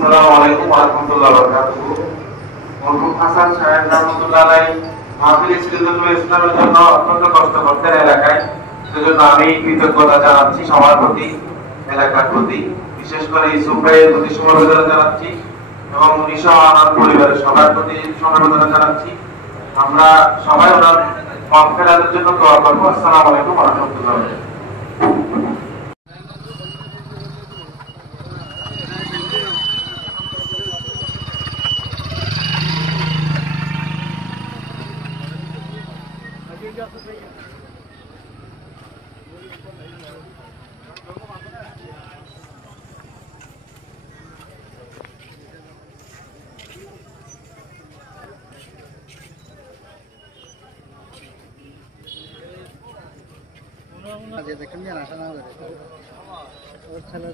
আসসালামু আলাইকুম ওয়া রাহমাতুল্লাহি ওয়া বারাকাতুহু। মরহুম হাসান সাহেব রাহমাতুল্লাহ আলাইহি মাহফিল ইসলামের জন্য অত্যন্ত কষ্ট করতেন এলাকায়। সেজন্য আমি কৃতজ্ঞতা জানাচ্ছি সবার প্রতি, এলাকার প্রতি, বিশেষ করে ইউসুফ ভাইয়ের প্রতি সমবেদনা জানাচ্ছি এবং উনিসহ আমার পরিবারের সবার প্রতি সমবেদনা জানাচ্ছি। আমরা সবাই ওনার মাগফিরাতের জন্য দোয়া করবো। আসসালামু আলাইকুম ওয়া রাহমাতুল্লাহি ওয়া বারাকাতুহু। দেখেন না আসা না ওর ছেলে